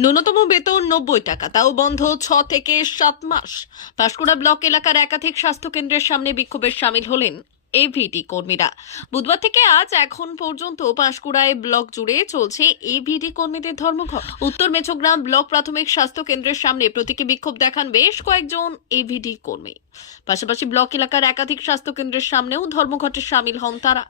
ন্যূনতম বেতন নব্বই টাকা, তাও বন্ধ ছ থেকে সাত মাস। পাঁশকুড়া ব্লক এলাকার একাধিক স্বাস্থ্য কেন্দ্রের সামনে বিক্ষোভে সামিল হলেন এভিডি কর্মীরা। বুধবার থেকে আজ এখন পর্যন্ত পাঁশকুড়ায় ব্লক জুড়ে চলছে এভিডি কর্মীদের ধর্মঘট। উত্তর মেছগ্রাম ব্লক প্রাথমিক স্বাস্থ্য কেন্দ্রের সামনে প্রতীকী বিক্ষোভ দেখান বেশ কয়েকজন এভিডি কর্মী। পাশাপাশি ব্লক এলাকার একাধিক স্বাস্থ্য কেন্দ্রের সামনেও ধর্মঘটে সামিল হন তারা।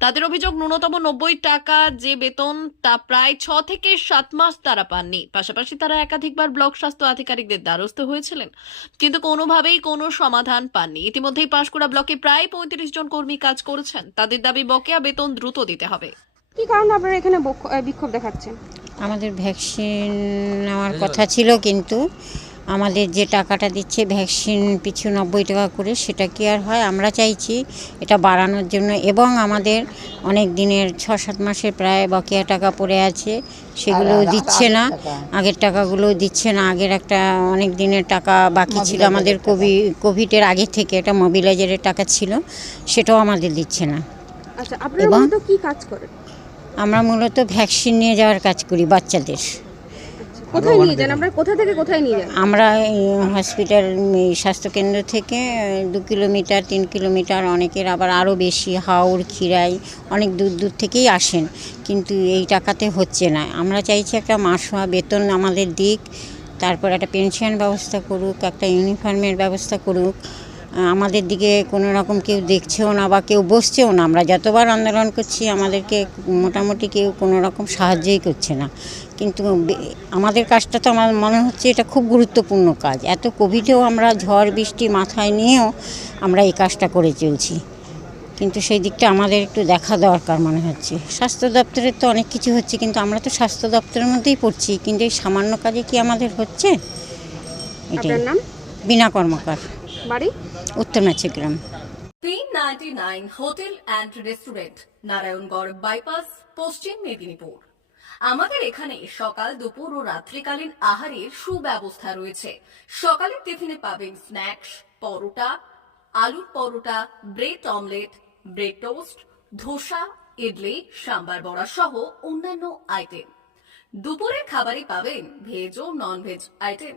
তাদের অভিযোগ ন্যূনতম নব্বই টাকা যে বেতন তা প্রায় ছ থেকে সাত মাস তারা পাননি। পাশাপাশি তারা একাধিকবার ব্লক স্বাস্থ্য আধিকারিকদের দ্বারস্থ হয়েছিলেন। কিন্তু কোনোভাবেই কোনো সমাধান পাননি। ইতিমধ্যেই পাঁশকুড়া ব্লকে প্রায় পঁয়ত্রিশ জন কর্মী কাজ করেছেন। তাদের দাবি বকেয়া বেতন দ্রুত দিতে হবে। কি কারণে আপনারা এখানে বক্ষ- আহ, বিক্ষোভ দেখাচ্ছেন? আমাদের ভ্যাকসিন নেওয়ার কথা ছিল কিন্তু আমাদের যে টাকাটা দিচ্ছে ভ্যাকসিন পিছু নব্বই টাকা করে সেটা কি আর হয়? আমরা চাইছি এটা বাড়ানোর জন্য এবং আমাদের অনেক দিনের ছ সাত মাসের প্রায় বকেয়া টাকা পড়ে আছে সেগুলো দিচ্ছে না। আগের টাকাগুলো দিচ্ছে না। আগের একটা অনেক দিনের টাকা বাকি ছিল আমাদের কোভিড কোভিডের আগে থেকে একটা মোবিলাইজারের টাকা ছিল সেটাও আমাদের দিচ্ছে না। আচ্ছা আপনারা কি কাজ করেন? আমরা মূলত ভ্যাকসিন নিয়ে যাওয়ার কাজ করি বাচ্চাদের। কোথায় নিয়ে যান? আপনারা কোথা থেকে কোথায় নিয়ে যান? আমরা হসপিটাল স্বাস্থ্যকেন্দ্র থেকে দু কিলোমিটার তিন কিলোমিটার অনেকের আবার আরও বেশি হাওড় খিরাই অনেক দূর দূর থেকেই আসেন। কিন্তু এই টাকাতে হচ্ছে না। আমরা চাইছি একটা মাসোয়া বেতন আমাদের দিক তারপর একটা পেনশন ব্যবস্থা করুক একটা ইউনিফর্মের ব্যবস্থা করুক। আমাদের দিকে কোনো রকম কেউ দেখছেও না বা কেউ বসছেও না। আমরা যতবার আন্দোলন করছি আমাদেরকে মোটামুটি কেউ কোনো রকম সাহায্যই করছে না। কিন্তু আমাদের কাজটা তো আমার মনে হচ্ছে এটা খুব গুরুত্বপূর্ণ কাজ। এত কোভিডেও আমরা ঝড় বৃষ্টি মাথায় নিয়েও আমরা এই কাজটা করে চলছি। কিন্তু সেই দিকটা আমাদের একটু দেখা দরকার মনে হচ্ছে। স্বাস্থ্য দপ্তরের তো অনেক কিছু হচ্ছে কিন্তু আমরা তো স্বাস্থ্য দপ্তরের মধ্যেই পড়ছি। কিন্তু এই সামান্য কাজে কি আমাদের হচ্ছে? এটাই। বিনা কর্মকার। বাড়ি? উত্তর গ্রাম তিন ninety nine hotel and restaurant Narayangarh bypass পশ্চিম মেদিনীপুর। আমাদের এখানে সকাল দুপুর ও রাত্রিকালীন আহারের সুব্যবস্থা রয়েছে। সকালের টিফিনে পাবেন স্ন্যাক্স পরোটা আলুর paratha bread omelette bread toast dosa idli sambar vada সহ অন্যান্য আইটেম। দুপুরের খাবারে পাবেন ভেজ ও নন ভেজ আইটেম।